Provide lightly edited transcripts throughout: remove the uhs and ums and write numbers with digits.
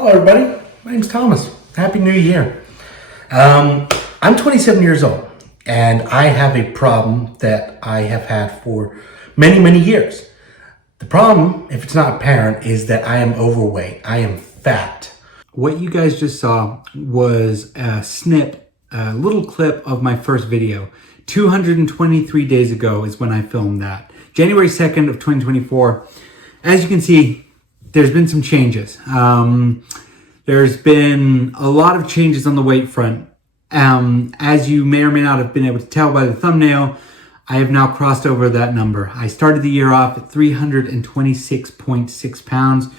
Hello everybody, my name's Thomas. Happy New Year. I'm 27 years old and I have a problem that I have had for many years. The problem, if it's not apparent, is that I am overweight. I am fat. What you guys just saw was a snip, a little clip of my first video. 223 days ago is when I filmed that. January 2nd of 2024. As you can see, there's been some changes. There's been a lot of changes on the weight front. As you may or may not have been able to tell by the thumbnail, I have now crossed over that number. I started the year off at 326.6 pounds.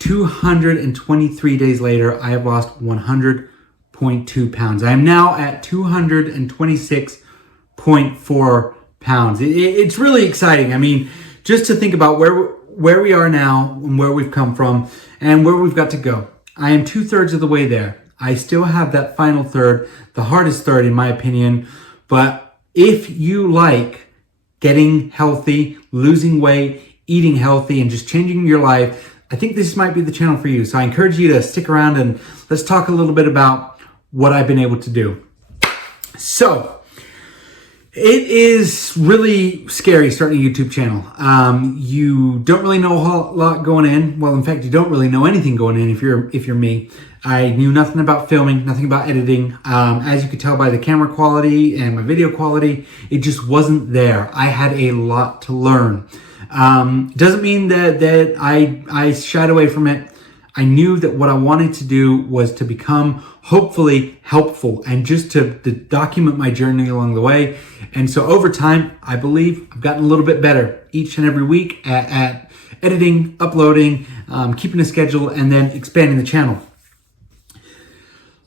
223 days later, I have lost 100.2 pounds. I am now at 226.4 pounds. It's really exciting. I mean, just to think about where we are now and where we've come from and where we've got to go. I am 2/3 of the way there. I still have that final third, the hardest third in my opinion. But if you like getting healthy, losing weight, eating healthy, and just changing your life, I think this might be the channel for you. So I encourage you to stick around and let's talk a little bit about what I've been able to do. So, it is really scary starting a YouTube channel. You don't really know a whole lot going in. Well, in fact, you don't really know anything going in if you're me. I knew nothing about filming, nothing about editing. As you could tell by the camera quality and my video quality, it just wasn't there. I had a lot to learn. Doesn't mean that I shied away from it. I knew that what I wanted to do was to become hopefully helpful and just to document my journey along the way. And so over time, I believe I've gotten a little bit better each and every week at editing, uploading, keeping a schedule, and then expanding the channel.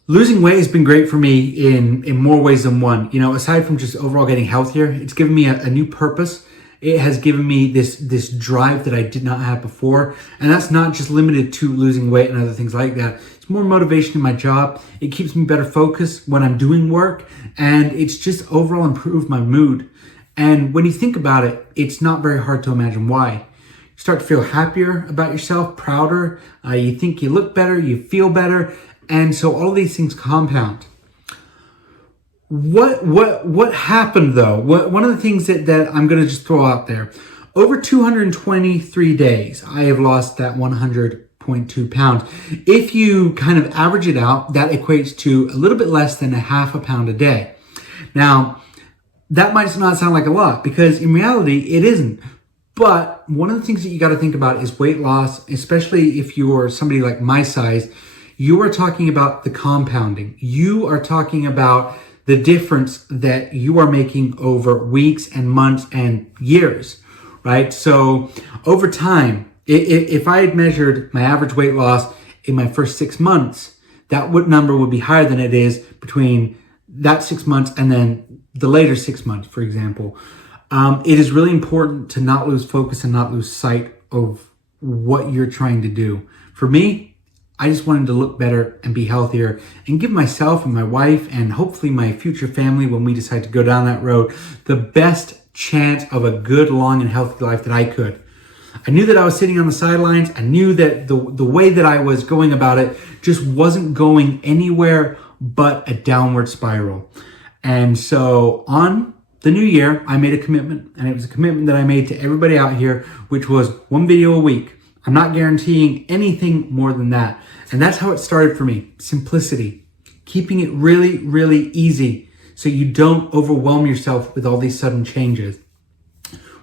Losing weight has been great for me in more ways than one. You know, aside from just overall getting healthier, it's given me a new purpose. It has given me this drive that I did not have before. And that's not just limited to losing weight and other things like that. It's more motivation in my job. It keeps me better focused when I'm doing work. And it's just overall improved my mood. And when you think about it, it's not very hard to imagine why. You start to feel happier about yourself, prouder. You think you look better, you feel better. And so all of these things compound. What happened though? One of the things that I'm going to just throw out there, over 223 days, I have lost that 100.2 pounds. If you kind of average it out, that equates to a little bit less than a half a pound a day. Now, that might not sound like a lot because in reality, it isn't. But one of the things that you got to think about is weight loss, especially if you're somebody like my size. You are talking about the compounding. You are talking about the difference that you are making over weeks and months and years, right? So over time, if I had measured my average weight loss in my first 6 months, that number would be higher than it is between that 6 months and then the later 6 months, for example. It is really important to not lose focus and not lose sight of what you're trying to do. For me, I just wanted to look better and be healthier and give myself and my wife and hopefully my future family, when we decide to go down that road, the best chance of a good, long, and healthy life that I could. I knew that I was sitting on the sidelines. I knew that the way that I was going about it just wasn't going anywhere but a downward spiral. And so on the new year, I made a commitment, and it was a commitment that I made to everybody out here, which was 1 video a week. I'm not guaranteeing anything more than that. And that's how it started for me. Simplicity. Keeping it really easy so you don't overwhelm yourself with all these sudden changes.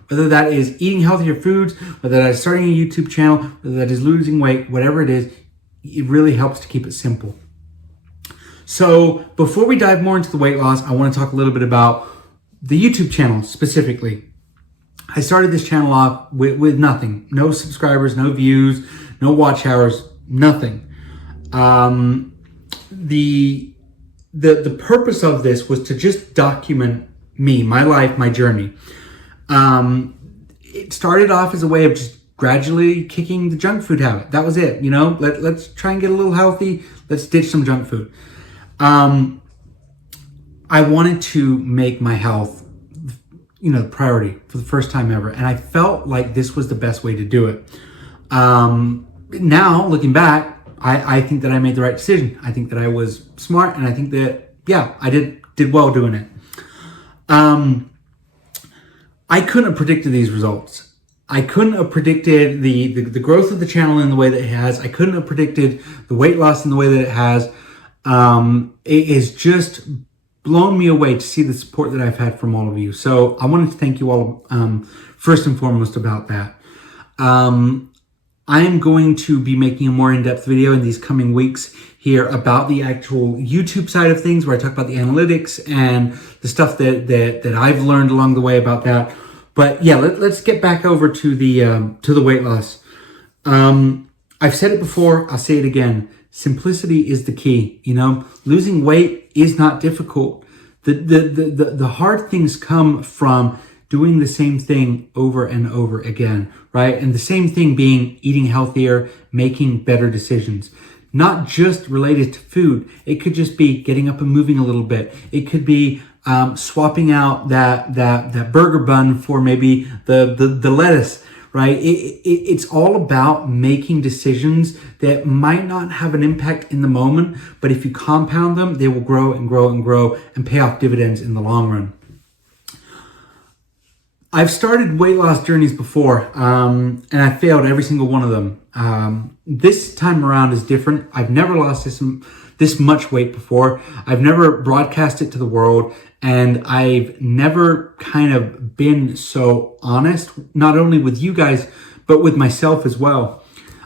Whether that is eating healthier foods, whether that is starting a YouTube channel, whether that is losing weight, whatever it is, it really helps to keep it simple. So before we dive more into the weight loss, I want to talk a little bit about the YouTube channel specifically. I started this channel off with nothing. No subscribers, no views, no watch hours, nothing. The purpose of this was to just document me, my life, my journey. It started off as a way of just gradually kicking the junk food habit. That was it. You know, let's try and get a little healthy. Let's ditch some junk food. I wanted to make my health the priority for the first time ever. And I felt like this was the best way to do it. Now, looking back, I think that I made the right decision. I think that I was smart, and I think that, yeah, I did well doing it. I couldn't have predicted these results. I couldn't have predicted the growth of the channel in the way that it has. I couldn't have predicted the weight loss in the way that it has. It has just blown me away to see the support that I've had from all of you. So I wanted to thank you all first and foremost about that. I am going to be making a more in-depth video in these coming weeks here about the actual YouTube side of things, where I talk about the analytics and the stuff that I've learned along the way about that. But yeah, let's get back over to the weight loss. I've said it before, I'll say it again. Simplicity is the key. You know, losing weight is not difficult. The hard things come from doing the same thing over and over again, right? And the same thing being eating healthier, making better decisions. Not just related to food. It could just be getting up and moving a little bit. It could be swapping out that burger bun for maybe the lettuce, right? It's all about making decisions that might not have an impact in the moment, but if you compound them, they will grow and grow and grow and pay off dividends in the long run. I've started weight loss journeys before, and I failed every single one of them. This time around is different. I've never lost this much weight before. I've never broadcast it to the world, and I've never kind of been so honest, not only with you guys, but with myself as well.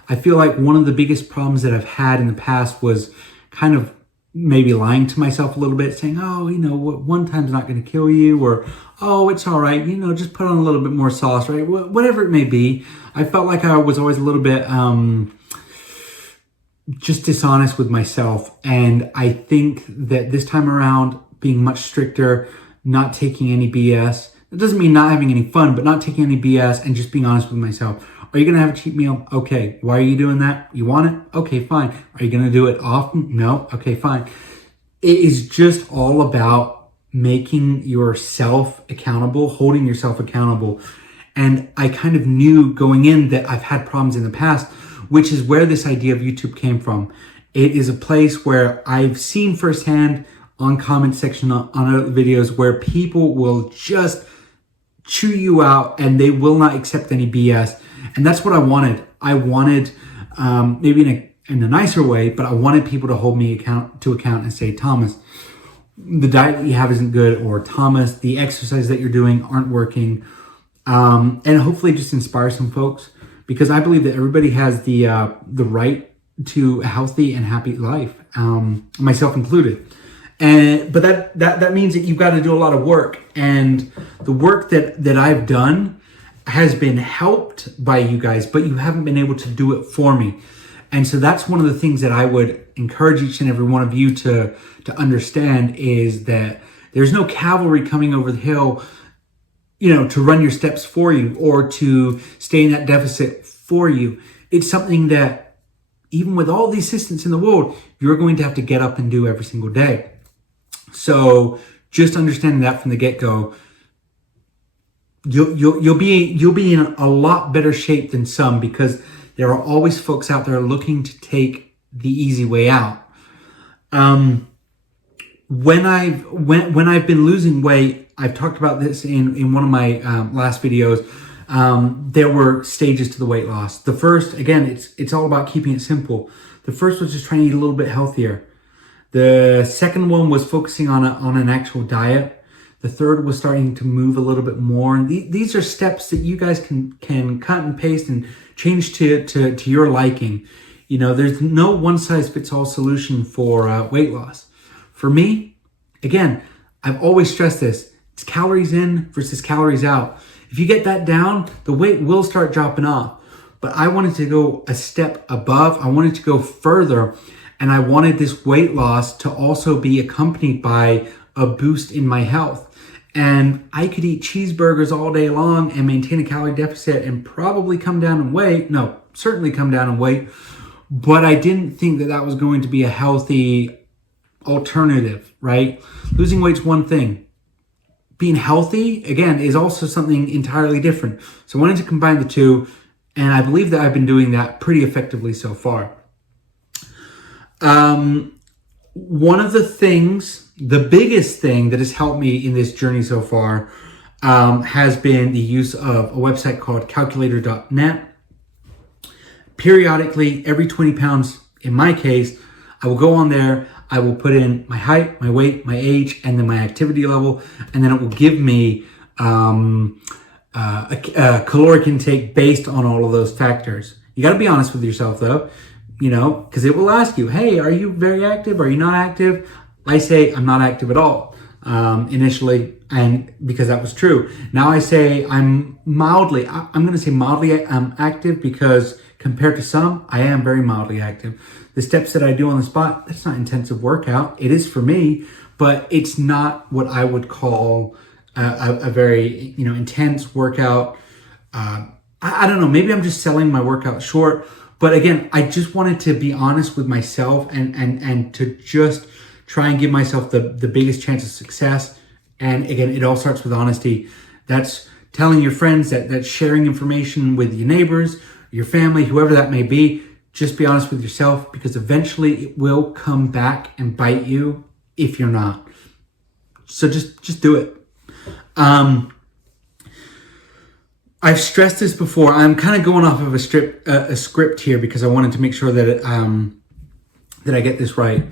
I feel like one of the biggest problems that I've had in the past was kind of maybe lying to myself a little bit, saying, oh, you know, one time's not going to kill you, or, oh, it's all right, you know, just put on a little bit more sauce, right? Whatever it may be. I felt like I was always a little bit just dishonest with myself. And I think that this time around, being much stricter, not taking any BS, it doesn't mean not having any fun, but not taking any BS and just being honest with myself. Are you going to have a cheat meal? Okay. Why are you doing that? You want it? Okay, fine. Are you going to do it often? No? Okay, fine. It is just all about making yourself accountable, holding yourself accountable. And I kind of knew going in that I've had problems in the past, which is where this idea of YouTube came from. It is a place where I've seen firsthand on comment section on other videos where people will just chew you out and they will not accept any BS. And that's what I wanted. I wanted, maybe in a nicer way, but I wanted people to hold me to account and say, Thomas, the diet that you have isn't good, or Thomas, the exercise that you're doing aren't working. And hopefully just inspire some folks, because I believe that everybody has the right to a healthy and happy life, myself included. But that means that you've got to do a lot of work, and the work that I've done has been helped by you guys, but you haven't been able to do it for me. And so that's one of the things that I would encourage each and every one of you to understand, is that there's no cavalry coming over the hill, you know, to run your steps for you or to stay in that deficit for you. It's something that, even with all the assistance in the world, you're going to have to get up and do every single day. So just understanding that from the get-go, you'll be in a lot better shape than some, because there are always folks out there looking to take the easy way out. When I've been losing weight, I've talked about this in one of my last videos. There were stages to the weight loss. The first, again, it's all about keeping it simple. The first was just trying to eat a little bit healthier. The second one was focusing on an actual diet. The third was starting to move a little bit more. And these are steps that you guys can cut and paste and change to your liking. You know, there's no one size fits all solution for weight loss. For me, again, I've always stressed this. It's calories in versus calories out. If you get that down, the weight will start dropping off. But I wanted to go a step above. I wanted to go further. And I wanted this weight loss to also be accompanied by a boost in my health. And I could eat cheeseburgers all day long and maintain a calorie deficit and probably come down in weight. No, certainly come down in weight. But I didn't think that that was going to be a healthy alternative, right? Losing weight's one thing. Being healthy, again, is also something entirely different. So I wanted to combine the two, and I believe that I've been doing that pretty effectively so far. One of the things, the biggest thing that has helped me in this journey so far, has been the use of a website called calculator.net. Periodically, every 20 pounds, in my case, I will go on there, I will put in my height, my weight, my age, and then my activity level, and then it will give me a caloric intake based on all of those factors. You got to be honest with yourself, though, because it will ask you, hey, are you very active? Are you not active? I say I'm not active at all initially, and because that was true. Now I say I'm going to say mildly active, because compared to some, I am very mildly active. The steps that I do on the spot, that's not intensive workout. It is for me, but it's not what I would call a very, intense workout. I don't know, maybe I'm just selling my workout short. But again, I just wanted to be honest with myself and to just try and give myself the biggest chance of success. And again, it all starts with honesty. That's telling your friends, that's sharing information with your neighbors, your family, whoever that may be. Just be honest with yourself, because eventually it will come back and bite you if you're not. So just do it. I've stressed this before. I'm kind of going off of a script here, because I wanted to make sure that that I get this right.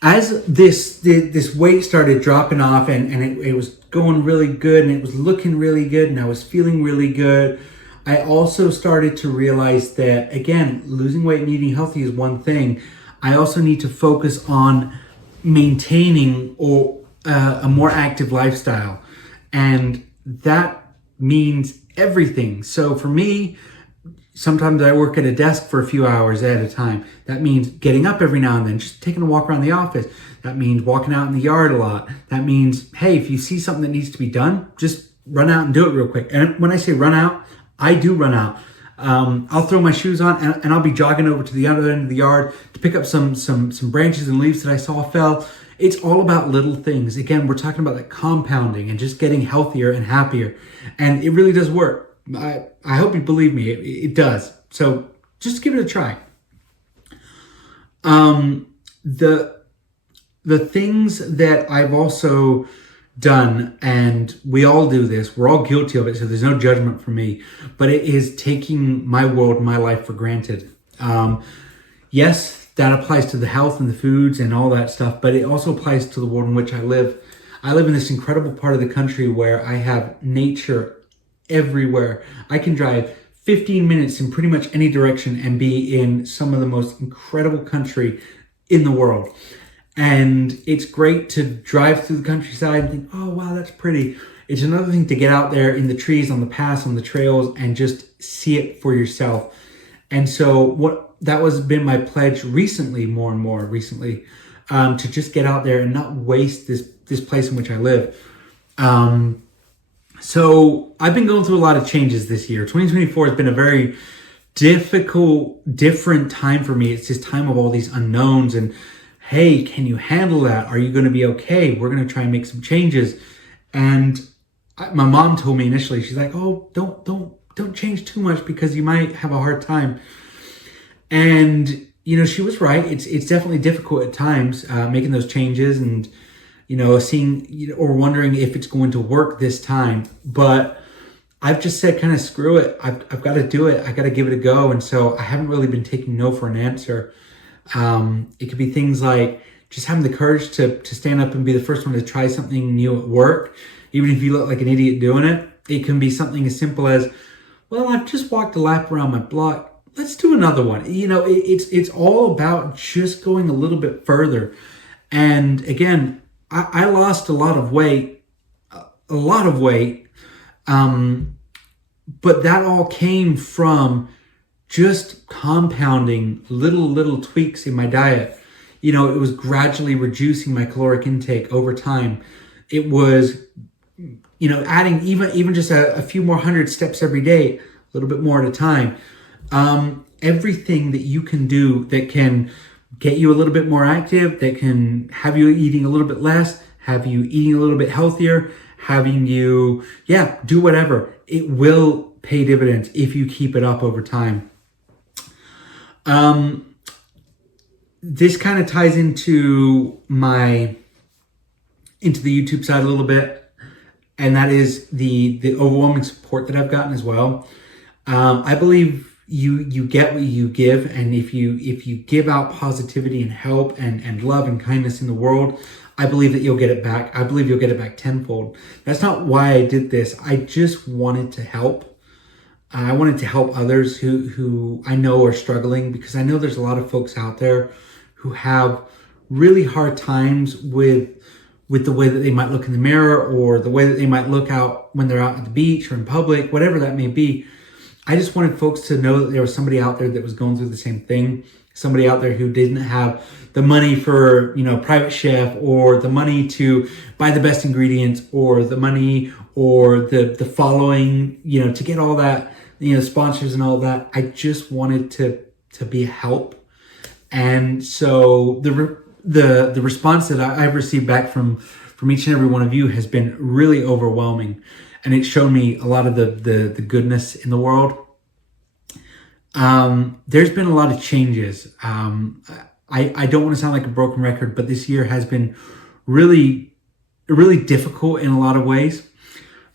As this weight started dropping off, and it was going really good, and it was looking really good, and I was feeling really good, I also started to realize that, again, losing weight and eating healthy is one thing. I also need to focus on maintaining a more active lifestyle. And that means everything. So for me, sometimes I work at a desk for a few hours at a time. That means getting up every now and then, just taking a walk around the office. That means walking out in the yard a lot. That means, hey, if you see something that needs to be done, just run out and do it real quick. And when I say run out, I do run out. I'll throw my shoes on and I'll be jogging over to the other end of the yard to pick up some branches and leaves that I saw fell. It's all about little things. Again, we're talking about that compounding and just getting healthier and happier. And it really does work. I hope you believe me. It does. So just give it a try. The things that I've also done, and we all do this, we're all guilty of it, so there's no judgment for me, but it is taking my world, my life for granted. Yes, that applies to the health and the foods and all that stuff, but it also applies to the world in which I live. I live in this incredible part of the country where I have nature everywhere. I can drive 15 minutes in pretty much any direction and be in some of the most incredible country in the world. And it's great to drive through the countryside and think, oh, wow, that's pretty. It's another thing to get out there in the trees, on the paths, on the trails, and just see it for yourself. And so that was been my pledge recently, more and more recently, to just get out there and not waste this place in which I live. So I've been going through a lot of changes this year. 2024 has been a very different time for me. It's this time of all these unknowns and, hey, can you handle that? Are you going to be okay? We're going to try and make some changes. And my mom told me initially, she's like, oh, don't change too much because you might have a hard time. And, she was right. It's definitely difficult at times, making those changes and, seeing, or wondering if it's going to work this time. But I've just said, kind of screw it. I've got to do it. I got to give it a go. And so I haven't really been taking no for an answer. It could be things like just having the courage to stand up and be the first one to try something new at work, even if you look like an idiot doing it. It can be something as simple as, well, I've just walked a lap around my block. Let's do another one. It's all about just going a little bit further. And again, I lost a lot of weight, but that all came from just compounding little tweaks in my diet. It was gradually reducing my caloric intake over time. It was, adding even just a few more hundred steps every day, a little bit more at a time. Everything that you can do that can get you a little bit more active, that can have you eating a little bit less, have you eating a little bit healthier, having you, do whatever. It will pay dividends if you keep it up over time. this kind of ties into into the YouTube side a little bit, and that is the overwhelming support that I've gotten as well. I believe you get what you give, and if you give out positivity and help and love and kindness in the world, I believe that you'll get it back. I believe you'll get it back tenfold. That's not why I did this. I just wanted to help. I wanted to help others who I know are struggling, because I know there's a lot of folks out there who have really hard times with the way that they might look in the mirror, or the way that they might look out when they're out at the beach or in public, whatever that may be. I just wanted folks to know that there was somebody out there that was going through the same thing. Somebody out there who didn't have the money for, private chef, or the money to buy the best ingredients, or the money or the following, to get all that, sponsors and all that. I just wanted to be a help. And so the response that I've received back from each and every one of you has been really overwhelming. And it showed me a lot of the goodness in the world. There's been a lot of changes. I don't want to sound like a broken record, but this year has been really, really difficult in a lot of ways.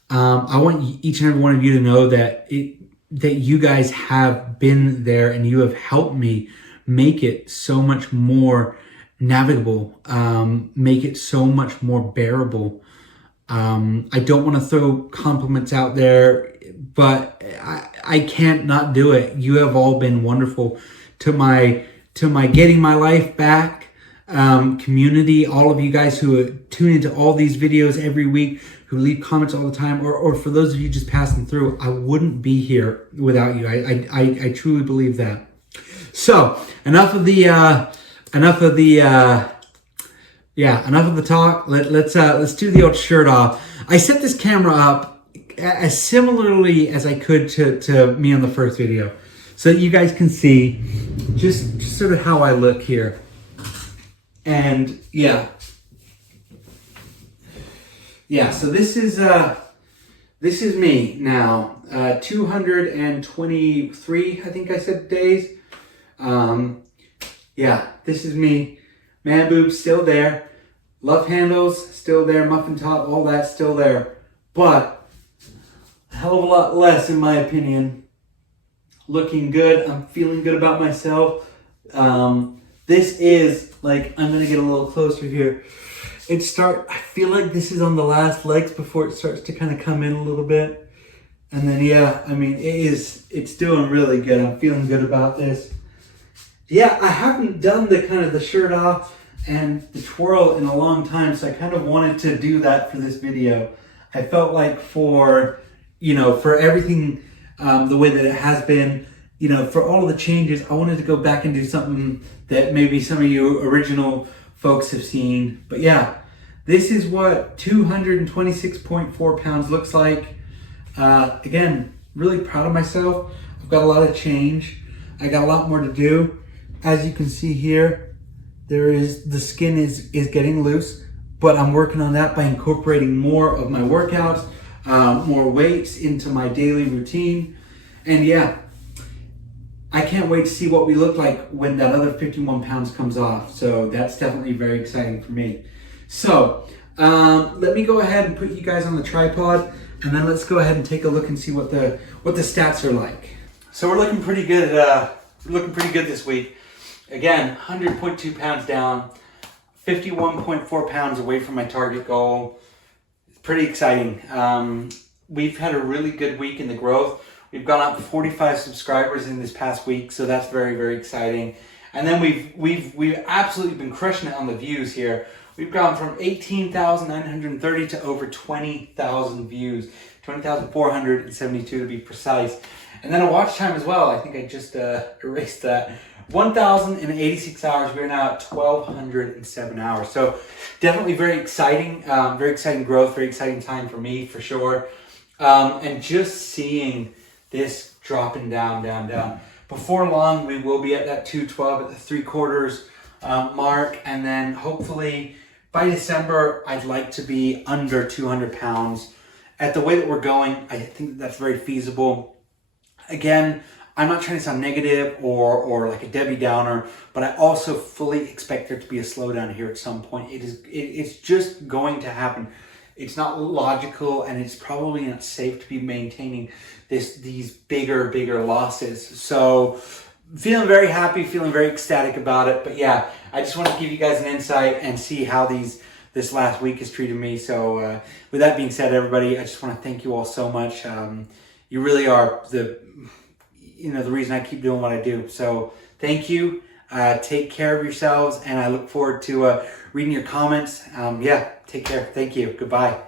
I want each and every one of you to know that you guys have been there, and you have helped me make it so much more navigable, make it so much more bearable. I don't want to throw compliments out there, but I can't not do it. You have all been wonderful to my getting my life back community. All of you guys who tune into all these videos every week, who leave comments all the time, or for those of you just passing through, I wouldn't be here without you. I truly believe that. So enough of the talk. Let's do the old shirt off. I set this camera up as similarly as I could to me on the first video, so that you guys can see just sort of how I look here. And so this is me now. 223, I think I said, days. This is me. Man boobs still there. Love handles still there. Muffin top, all that still there. But a hell of a lot less, in my opinion. Looking good. I'm feeling good about myself. This is I'm going to get a little closer here. I feel like this is on the last legs before it starts to kind of come in a little bit. And then, it's doing really good. I'm feeling good about this. I haven't done the shirt off and the twirl in a long time, so I kind of wanted to do that for this video. I felt like for everything, the way that it has been, for all of the changes, I wanted to go back and do something that maybe some of you original folks have seen. But this is what 226.4 pounds looks like. Again, really proud of myself. I've got a lot of change. I got a lot more to do. As you can see here, the skin is getting loose, but I'm working on that by incorporating more of my workouts, more weights into my daily routine. And I can't wait to see what we look like when that other 51 pounds comes off. So that's definitely very exciting for me. So let me go ahead and put you guys on the tripod, and then let's go ahead and take a look and see what the stats are like. So we're looking pretty good. This week. Again, 100.2 pounds down, 51.4 pounds away from my target goal. It's pretty exciting. We've had a really good week in the growth. We've gone up 45 subscribers in this past week, so that's very, very exciting. And then we've absolutely been crushing it on the views here. We've gone from 18,930 to over 20,000 views, 20,472 to be precise. And then a watch time as well. I think I just erased that. 1,086 hours. We're now at 1,207 hours. So definitely very exciting growth, very exciting time for me, for sure. And just seeing this dropping down. Before long, we will be at that 212 at the 3/4 mark. And then hopefully by December, I'd like to be under 200 pounds. At the way that we're going, I think that's very feasible. Again, I'm not trying to sound negative or like a Debbie Downer, but I also fully expect there to be a slowdown here at some point. It's just going to happen. It's not logical, and it's probably not safe to be maintaining these bigger losses. So feeling very happy, feeling very ecstatic about it. But yeah, I just want to give you guys an insight and see how this last week has treated me. So with that being said, everybody, I just want to thank you all so much. You really are the reason I keep doing what I do. So thank you. Take care of yourselves, and I look forward to reading your comments. Yeah, take care. Thank you. Goodbye.